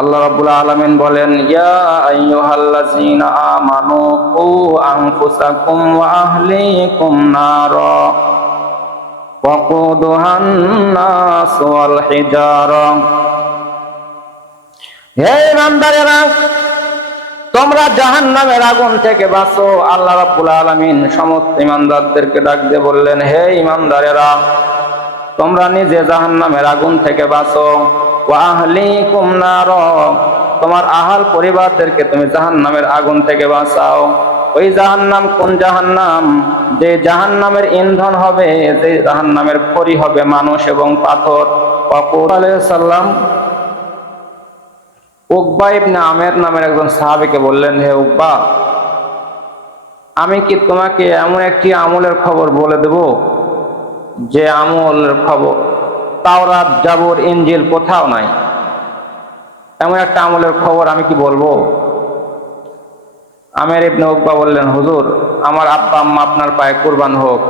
আল্লাহ রাব্বুল আলামিন বলেন, ইয়া আইয়ুহাল্লাযীনা আমানু কু আনফুসাকুম ওয়া আহলিকুম নারা নাস ওয়াল হিজারা। হে ইমানদারেরা, তোমরা জাহান্নামের আগুন থেকে বাঁচো। আল্লাহ রাব্বুল আলামিন সমস্ত ইমানদারদেরকে ডাক দিয়ে বললেন, হে ইমানদারেরা, তোমরা নিজে জাহান্নামের আগুন থেকে বাঁচো। ওয়া আহলিকুম নার, তোমার আহাল পরিবারদেরকে তুমি জাহান্নামের আগুন থেকে বাঁচাও। ওই জাহান্নাম কোন জাহান্নাম? যে জাহান্নামের ইন্ধন হবে, যে জাহান্নামের খড়ি হবে মানুষ এবং পাথর। অপুর আলাইহিস সালাম উকবা ইবনে আমের নামের একজন সাহাবীকে বললেন, হে উকবা, আমি কি তোমাকে এমন একটি আমলের খবর বলে দেব? যে আমলের খবর তাওরাত, জাবর এঞ্জেল কোথাও নাই। এমন একটা আমলের খবর আমি কি বলব? আমের ইবনে উকবা বললেন, হুজুর, আমার আব্বা আম্মা আপনার পায়ে কুরবান হোক।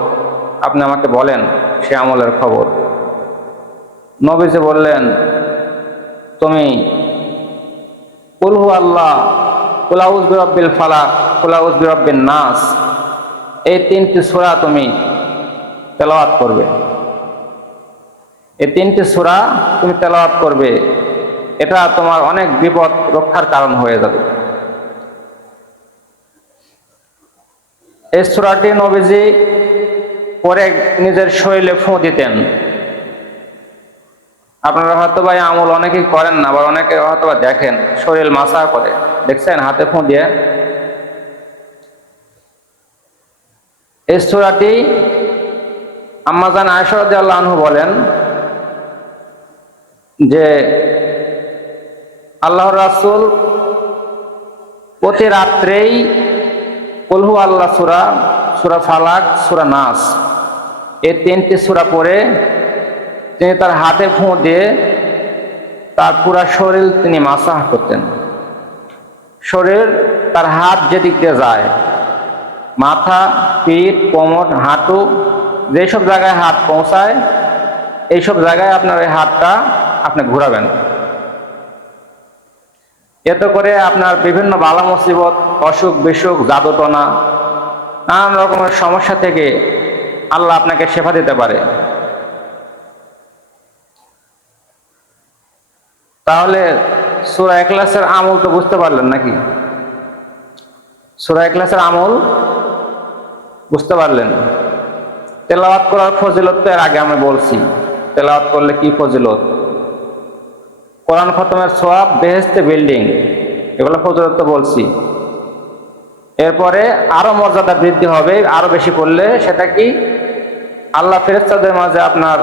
আপনি আমাকে বলেন সে আমলের খবর। নবীজি বললেন, তুমি কুলহু আল্লাহ কুলাউজ বিরব্বিল ফালাক কুলাউজ বিরব্বিন নাস। এই তিনটি সূরা তুমি তেলাওয়াত করবে। এই তিনটি সূরা তুমি তেলাওয়াত করবে, এটা তোমার অনেক বিপদ রক্ষার কারণ হয়ে যাবে। এই সুরাটি নবীজি পরে নিজের শরীরে ফোঁ দিতেন। আপনারা হয়তো এই আমল অনেকেই করেন না, আবার অনেকে হয়তো বা দেখেন, শরীর মাসা করে। দেখছেন, হাতে ফোঁ দিয়ে। এই সুরাটি আম্মাজান আয়সরদ আনহু বলেন যে আল্লাহ রাসুল প্রতি রাত্রেই কলহু আল্লাহ সুরা সুরা ফালাক, সুরা নাস এই তিনটি সুরা পড়ে তিনি তার হাতে ফোঁ দিয়ে তার পুরা শরীর তিনি মাসাহ করতেন। শরীর তার হাত যেদিক দিয়ে যায়, মাথা, পিঠ, কোমর, হাঁটু, যেসব জায়গায় হাত পৌঁছায়, এইসব জায়গায় আপনার ওই হাতটা ঘুরাবেন। এতে করে আপনার বিভিন্ন বালা মুসিবত, অসুখ, বিসুখ জাদুটনা নানান রকমের সমস্যা থেকে আল্লাহ আপনাকে সেবা দিতে পারে। তাহলে সুরা এক্লাসের আমল তো বুঝতে পারলেন নাকি? সুরা এক্লাসের আমল বুঝতে পারলেন। তেলাওয়াত করার ফজিলত তো এর আগে আমি বলছি। তেলাওয়াত করলে কি ফজিলত? কোরআন খতমের সোয়াব বেহেস্তে বিল্ডিং, এগুলো ফজিলত তো বলছি। এরপরে আরও মর্যাদা বৃদ্ধি হবে, আরও বেশি করলে সেটা কি? আল্লাহ ফেরেস্তাদের মাঝে আপনার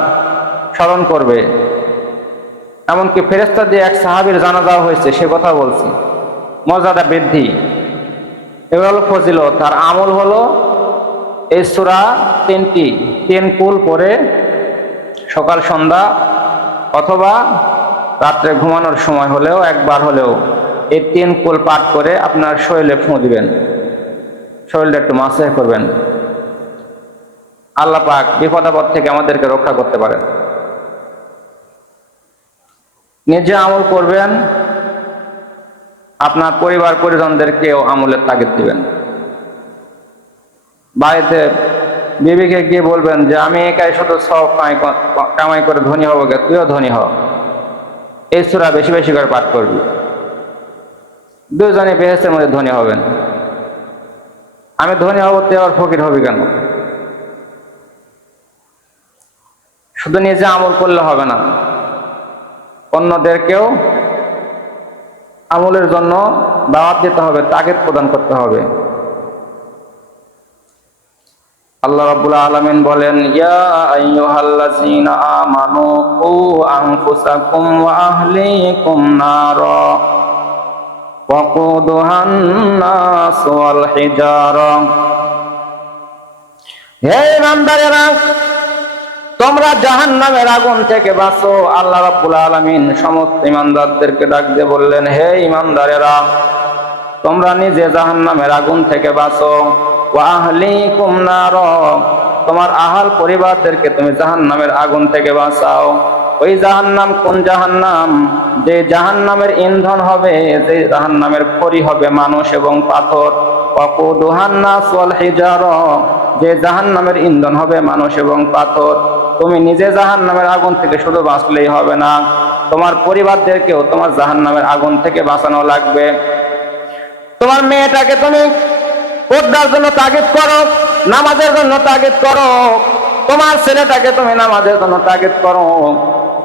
স্মরণ করবে। এমনকি ফেরেস্তা দিয়ে এক সাহাবির জানা দেওয়া হয়েছে, সে কথা বলছি। মর্যাদা বৃদ্ধি। এগুলো হলো ফজিলত। আর আমল হলো এই সুরা তিনটি, তিন কুল পরে সকাল, সন্ধ্যা, অথবা রাত্রে ঘুমানোর সময় হলেও, একবার হলেও এই তিন কুল পাঠ করে আপনার শরীরে ফুঁ দিবেন। শরীরটা একটু মাসে করবেন। আল্লাহ পাক বিপদ আপদ থেকে আমাদেরকে রক্ষা করতে পারেন। নিজে আমল করবেন, আপনার পরিবার পরিজনদেরকেও আমলের তাগিদ দিবেন। বাড়িতে বিবিকে গিয়ে বলবেন যে, আমি একাই শুধু সব কামাই করে ধনী হব তুইও ধনী হ। এই সুরা বেশি বেশি করে পাঠ করবি। দুজনে বেহেস্তের মধ্যে ধনী হবেন। আমি ধনী হব, তুই আবার ফকির হবি কেন? শুধু নিজে আমল করলে হবে না। অন্যদেরকেও আমলের জন্য দাওয়াত দিতে হবে, তাগিদ প্রদান করতে হবে। আল্লাহ রাব্বুল আলামিন বলেন, ইয়া আইয়ুহাল্লাযীনা আমানু কু আনফুসাকুম ওয়া আহলিকুম নারা নাস ওয়াল হিজারা। হে ইমানদারেরা, তোমরা জাহান্নামের আগুন থেকে বাঁচো। আল্লাহ রাব্বুল আলামিন সমস্ত ইমানদারদেরকে ডাক দিয়ে বললেন, হে ইমানদারেরা, তোমরা নিজে জাহান্নামের আগুন থেকে বাঁচো। ওয়া আহলিকুম নার, তোমার আহাল পরিবারদেরকে তুমি জাহান্নামের আগুন থেকে বাঁচাও। ওই জাহান্নাম কোন জাহান্নাম? যে জাহান্নামের ইন্ধন হবে, যে জাহান্নামের খড়ি হবে মানুষ এবং পাথর। ওয়াকুদুহান্নাস ওয়াল হিজারা, যে জাহান্নামের ইন্ধন হবে মানুষ এবং পাথর। তুমি নিজে জাহান্নামের আগুন থেকে শুধু বাঁচলেই হবে না, তোমার পরিবারদেরকেও তোমার জাহান্নামের আগুন থেকে বাঁচানো লাগবে। তোমার মেয়েটাকে তুমি পর্দার জন্য তাগিদ করো, নামাজের জন্য তাগিদ করো, তোমার ছেলেটাকে তুমি নামাজের জন্য তাগিদ করো।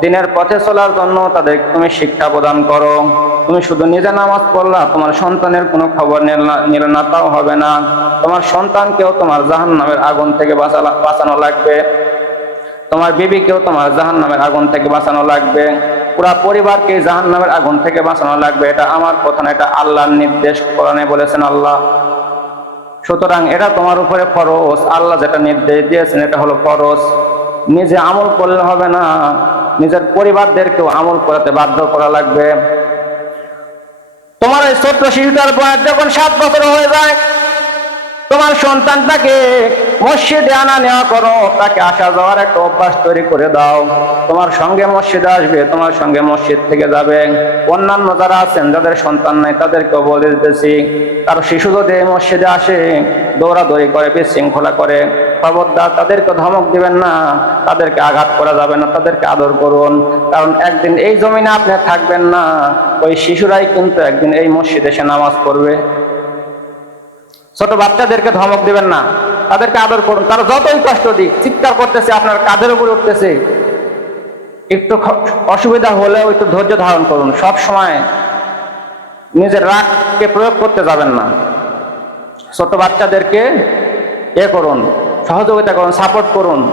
দিনের পথে চলার জন্য তাদের তুমি শিক্ষা প্রদান করো। তুমি শুধু নিজে নামাজ পড়লা, তোমার সন্তানের কোনো খবর নিলা- না তাও হবে না। তোমার সন্তানকেও তোমার জাহান নামের আগুন থেকে বাঁচানো লাগবে। তোমার বিবিকেও তোমার জাহান নামের আগুন থেকে বাঁচানো লাগবে। পুরা পরিবারকে জাহান নামের আগুন থেকে বাঁচানো লাগবে। এটা আমার কথা না, এটা আল্লাহর নির্দেশ, কোরআনে বলেছেন আল্লাহ সুতরাং এটা তোমার উপরে ফরজ। আল্লাহ যেটা নির্দেশ দিয়েছেন, এটা হলো ফরজ। নিজে আমল করলে হবে না। নিজের পরিবারদেরকেও আমল করাতে বাধ্য করা লাগবে। তোমার এই ছোট্ট শিশুটার বয়স যখন সাত বছর হয়ে যায় তোমার সন্তানটাকে মসজিদে আনা নেওয়া করো, তাকে আসা যাওয়ার একটা অভ্যাস তৈরি করে দাও। তোমার সঙ্গে মসজিদে আসবে, তোমার সঙ্গে মসজিদ থেকে যাবে। অন্যান্য যারা আছেন, যাদের সন্তান নাই, তাদেরকেও বলে দিতেছি, তার শিশু যদি মসজিদে আসে, দৌড়াদৌড়ি করে, বিশৃঙ্খলা করে, খবরদার, তাদেরকে ধমক দিবেন না, তাদেরকে আঘাত করা যাবে না, তাদেরকে আদর করুন। কারণ একদিন এই জমিনে আপনি থাকবেন না, ওই শিশুরাই কিন্তু একদিন এই মসজিদে এসে নামাজ পড়বে। ছোট বাচ্চাদেরকে ধমক দিবেন না। তাদেরকে আদর করুন। তারা যতই কষ্ট দিক, চিৎকার করতেছে, আপনার কাঁধের উপরে উঠতেছে। একটু অসুবিধা হলেও একটু ধৈর্য ধারণ করুন। সব সময় নিজের রাগকে প্রয়োগ করতে যাবেন না। ছোট বাচ্চাদেরকে এ করুন, সহযোগিতা করুন সাপোর্ট করুন।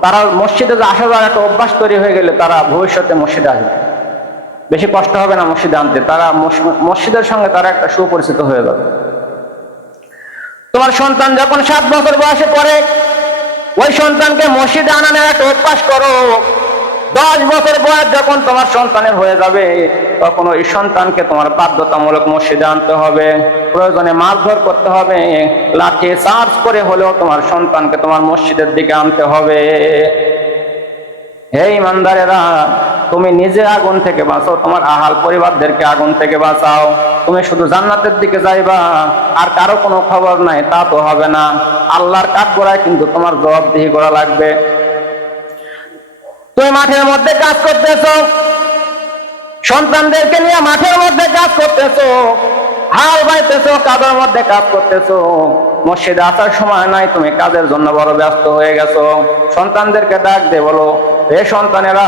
তারা মসজিদে যে আসা যাওয়ার একটা অভ্যাস তৈরি হয়ে গেলে তারা ভবিষ্যতে মসজিদে আসবে। বেশি কষ্ট হবে না মসজিদে আনতে। তারা মস- মসজিদের সঙ্গে তারা একটা সুপরিচিত হয়ে যাবে। তোমার সন্তান যখন সাত বছর বয়সে পড়ে, ওই সন্তানকে মসজিদে নেওয়া একটা অভ্যাস করো। দশ বছর বয়স যখন তোমার সন্তানের হয়ে যাবে, তখন ওই সন্তানকে তোমার বাধ্যতামূলক মসজিদে আনতে হবে। প্রয়োজনে মারধর করতে হবে। লাঠি চার্জ করে হলেও তোমার সন্তানকে তোমার মসজিদের দিকে আনতে হবে। হে ইমানদারেরা, তুমি নিজে আগুন থেকে বাঁচাও, তোমার আহাল পরিবারদেরকে আগুন থেকে বাঁচাও। তুমি শুধু জান্নাতের দিকে যাইবা, আর কারও কোনো খবর নাই, তা তো হবে না। আল্লাহর কাঠ করায় কিন্তু তোমার জবাবদিহি করা লাগবে। তুমি মাঠের মধ্যে কাজ করতেছ, সন্তানদেরকে নিয়ে মাঠের মধ্যে কাজ করতেছো, হাল বাইতেছো কাজের মধ্যে কাজ করতেছো। মসজিদে আসার সময় নাই, তুমি কাজের জন্য বড় ব্যস্ত হয়ে গেছো। সন্তানদেরকে ডাক দে, বলো, হে সন্তানেরা,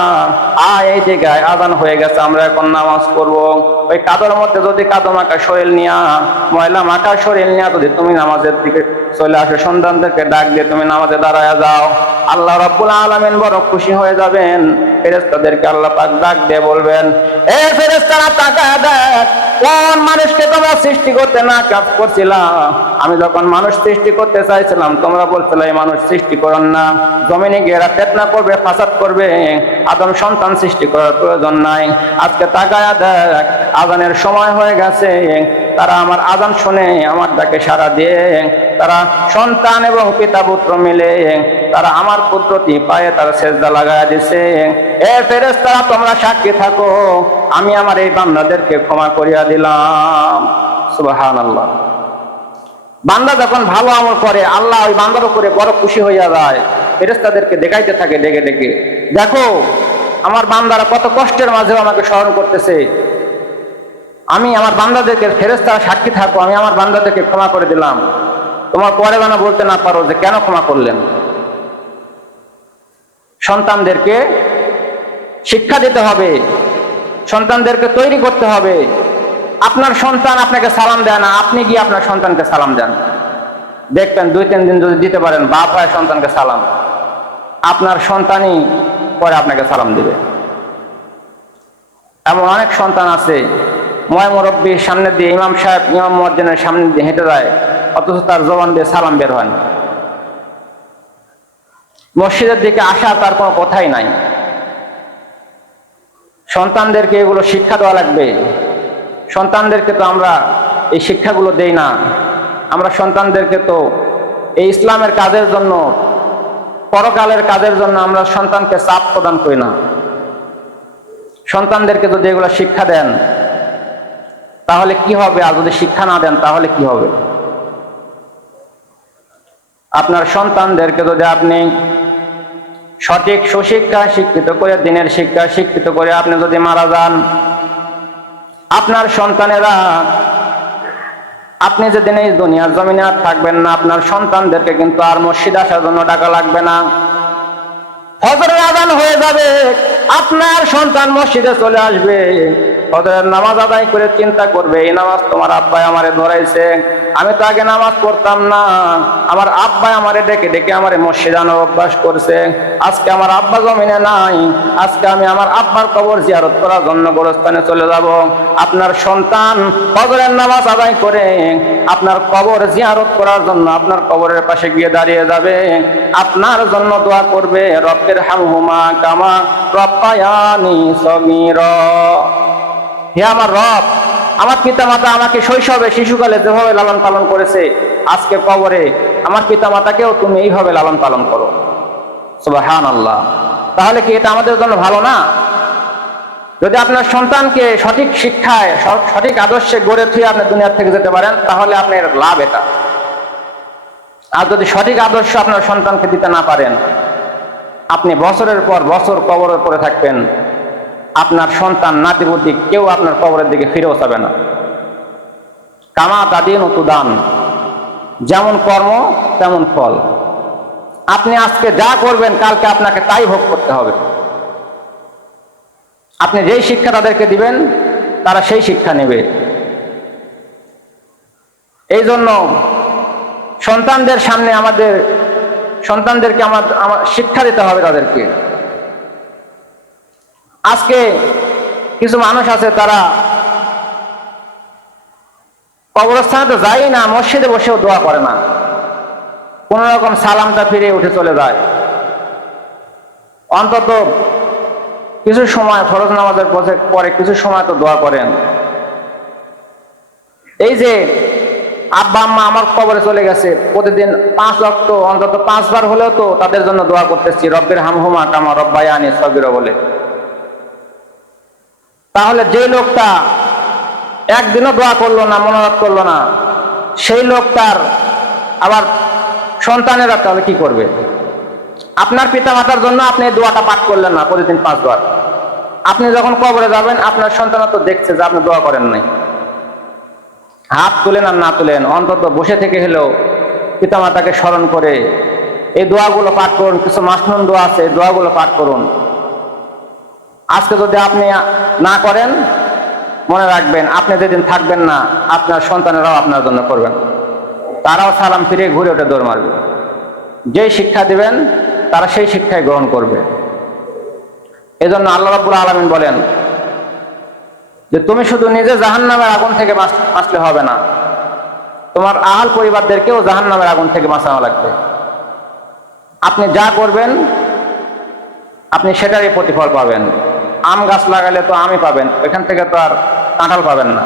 আয় এই জায়গায় আদান হয়ে গেছে, আমরা এখন নামাজ পড়ব। ওই কাদের মধ্যে যদি কাদো মাখা শরীর নিয়া, ময়লা মাখা শরীর নিয়া যদি তুমি নামাজের দিকে চলে আসো, সন্তানদেরকে ডাক দিয়ে তুমি নামাজে দাঁড়ায় যাও। আল্লাহ রব্বুল আলমিন বড় খুশি হয়ে যাবেন। ফেরেস্তাদেরকে আল্লাহ পাক ডাক দিয়ে বলবেন, এ ফেরেস্তারা তাকায় দেখ, কোন মানুষকে তোমরা সৃষ্টি করতে না কাজ করছিলা? আমি যখন মানুষ সৃষ্টি করতে চাইছিলাম, তোমরা বলছিলে, এই মানুষ সৃষ্টি করেন না। জমিনে গিয়ে এরা ফেতনা করবে, ফাসাদ করবে, আদম সন্তান সৃষ্টি করার প্রয়োজন নাই। আজকে তাকায়া দেখ, আজানের সময় হয়ে গেছে। তারা আমার আজান শুনে আমার ডাকে সারা দিয়ে, তারা সন্তান এবং পিতা পুত্র মিলে তারা আমার পুত্রটি পায়ে তারা সেজদা লাগায়া দিছে। এ ফেরেস তারা তোমরা সাক্ষী থাকো। আমি আমার এই বান্দাদেরকে ক্ষমা করিয়া দিলাম। সুবাহান আল্লাহ বান্দা যখন ভালো আমল করে, আল্লাহ ওই বান্দার উপরে বড় খুশি হইয়া যায়। ফেরেস্তাদেরকে দেখাইতে থাকে ডেকে ডেকে দেখো, আমার বান্দারা কত কষ্টের মাঝেও আমাকে স্মরণ করতেছে। আমি আমার বান্দাদেরকে ফেরেস্তা সাক্ষী থাকো, আমি আমার বান্দাদেরকে ক্ষমা করে দিলাম। তোমার পরে যেন বলতে না পারো যে কেন ক্ষমা করলেন। সন্তানদেরকে শিক্ষা দিতে হবে, সন্তানদেরকে তৈরি করতে হবে। আপনার সন্তান আপনাকে সালাম দেয় না, আপনি গিয়ে আপনার সন্তানকে সালাম দেন। দেখবেন দুই, তিন দিন যদি দিতে পারেন, বাপ হয় সন্তানকে সালাম। আপনার সন্তানই পরে আপনাকে সালাম দিবে। এমন অনেক সন্তান আছে ময় মুরব্বীর সামনে দিয়ে, ইমাম সাহেব ইমাম মর্জনের সামনে দিয়ে হেঁটে যায়, অথচ তার জবান দিয়ে সালাম বের হয় মসজিদের দিকে আসা তার কোনো কথাই নাই। সন্তানদেরকে এগুলো শিক্ষা দেওয়া লাগবে। সন্তানদেরকে তো আমরা এই শিক্ষাগুলো দেই না। আমরা সন্তানদেরকে তো এই ইসলামের কাজের জন্য, পরকালের কাজের জন্য আমরা সন্তানকে চাপ প্রদান করি না। সন্তানদেরকে যদি এগুলো শিক্ষা দেন, তাহলে কি হবে? আর যদি শিক্ষা না দেন, তাহলে কি হবে? আপনার সন্তানদেরকে যদি আপনি সঠিক সুশিক্ষা শিক্ষিত করে, দিনের শিক্ষা শিক্ষিত করে আপনি যদি মারা যান, আপনার সন্তানেরা, আপনি যেদিন এই দুনিয়ার জমিনে আর থাকবেন না, আপনার সন্তানদেরকে কিন্তু আর মসজিদ আসার জন্য টাকা লাগবে না। ফজরের আদান হয়ে যাবে, আপনার সন্তান মসজিদে চলে আসবে। ফজরের নামাজ আদায় করে চিন্তা করবে, এই নামাজ তোমার আব্বাই আমারে ধরাইছে। আমি তো আগে নামাজ পড়তাম না। আমার আব্বাই আমারে ডেকে ডেকে আমারে মসজিদ আনার অভ্যাস করছে। আজকে আমার আব্বা জমিনে নাই। আজকে আমি আমার আব্বার কবর জিয়ারত করার জন্য গোরস্থানে চলে যাব। আপনার সন্তান ফজরের নামাজ আদায় করে আপনার কবর জিয়ারত করার জন্য আপনার কবরের পাশে গিয়ে দাঁড়িয়ে যাবে। আপনার জন্য দোয়া করবে, রব্বের হামহুমা কামা রব্বায়ানি সগীর। হে আমার রব, আমার পিতা মাতা আমাকে শৈশবে শিশুকালে যেভাবে লালন পালন করেছে, আজকে কবরে আমার পিতা মাতাকেও তুমি এইভাবে লালন পালন করো। সুবাহান আল্লাহ তাহলে কি এটা আমাদের জন্য ভালো না? যদি আপনার সন্তানকে সঠিক শিক্ষায়, সঠিক আদর্শে গড়ে থুয়ে আপনি দুনিয়ার থেকে যেতে পারেন, তাহলে আপনার লাভ এটা। আর যদি সঠিক আদর্শ আপনার সন্তানকে দিতে না পারেন, আপনি বছরের পর বছর কবরের পরে থাকবেন। আপনার সন্তান নাতিপুতি কেউ আপনার কবরের দিকে ফিরেও যাবে না। কামা দাদিন দান যেমন কর্ম, তেমন ফল। আপনি আজকে যা করবেন, কালকে আপনাকে তাই ভোগ করতে হবে। আপনি যেই শিক্ষা তাদেরকে দিবেন, তারা সেই শিক্ষা নেবে। এই জন্য সন্তানদের সামনে আমাদের, সন্তানদেরকে আমার শিক্ষা দিতে হবে তাদেরকে। আজকে কিছু মানুষ আছে, তারা কবরস্থানে তো যায় না, মসজিদে বসেও দোয়া করে না। কোন রকম সালামটা ফিরে উঠে চলে যায়। অন্তত কিছু সময় ফরজ নামাজের পরে কিছু সময় তো দোয়া করেন। এই যে আব্বা আম্মা আমার কবরে চলে গেছে, প্রতিদিন পাঁচ রক্ত অন্তত পাঁচবার হলেও তো তাদের জন্য দোয়া করতেছি, রব্বের হামহুমা কামা রব্বাই রব্বায়ানি সবির বলে। তাহলে যে লোকটা একদিনও দোয়া করল না মনোরথ করল না, সেই লোক তার আবার সন্তানেরা তাহলে কি করবে? আপনার পিতা মাতার জন্য আপনি দোয়াটা পাঠ করলেন না, প্রতিদিন পাঁচবার। আপনি যখন কবরে যাবেন, আপনার সন্তানরা তো দেখছে যে আপনি দোয়া করেন নাই। হাত তুলেন আর না তুলেন, অন্তত বসে থেকে হলেও পিতামাতাকে স্মরণ করে এই দোয়াগুলো পাঠ করুন, কিছু মাসনুন দোয়া আছে, এই দোয়াগুলো পাঠ করুন। আজকে যদি আপনি না করেন, মনে রাখবেন, আপনি যেদিন থাকবেন না, আপনার সন্তানেরাও আপনার জন্য করবেন। তারাও সালাম ফিরে ঘুরে ওঠে দৌড় মারবে। যেই শিক্ষা দিবেন, তারা সেই শিক্ষাই গ্রহণ করবে। এজন্য আল্লাহ রাব্বুল আলামিন বলেন, যে তুমি শুধু নিজে জাহান্নামের আগুন থেকে বাঁচ- বাঁচলে হবে না। তোমার আহাল পরিবারদেরকেও জাহান্নামের আগুন থেকে বাঁচানো লাগবে। আপনি যা করবেন, আপনি সেটারই প্রতিফল পাবেন। আম গাছ লাগালে তো আমই পাবেন এখান থেকে তো আর কাঁঠাল পাবেন না।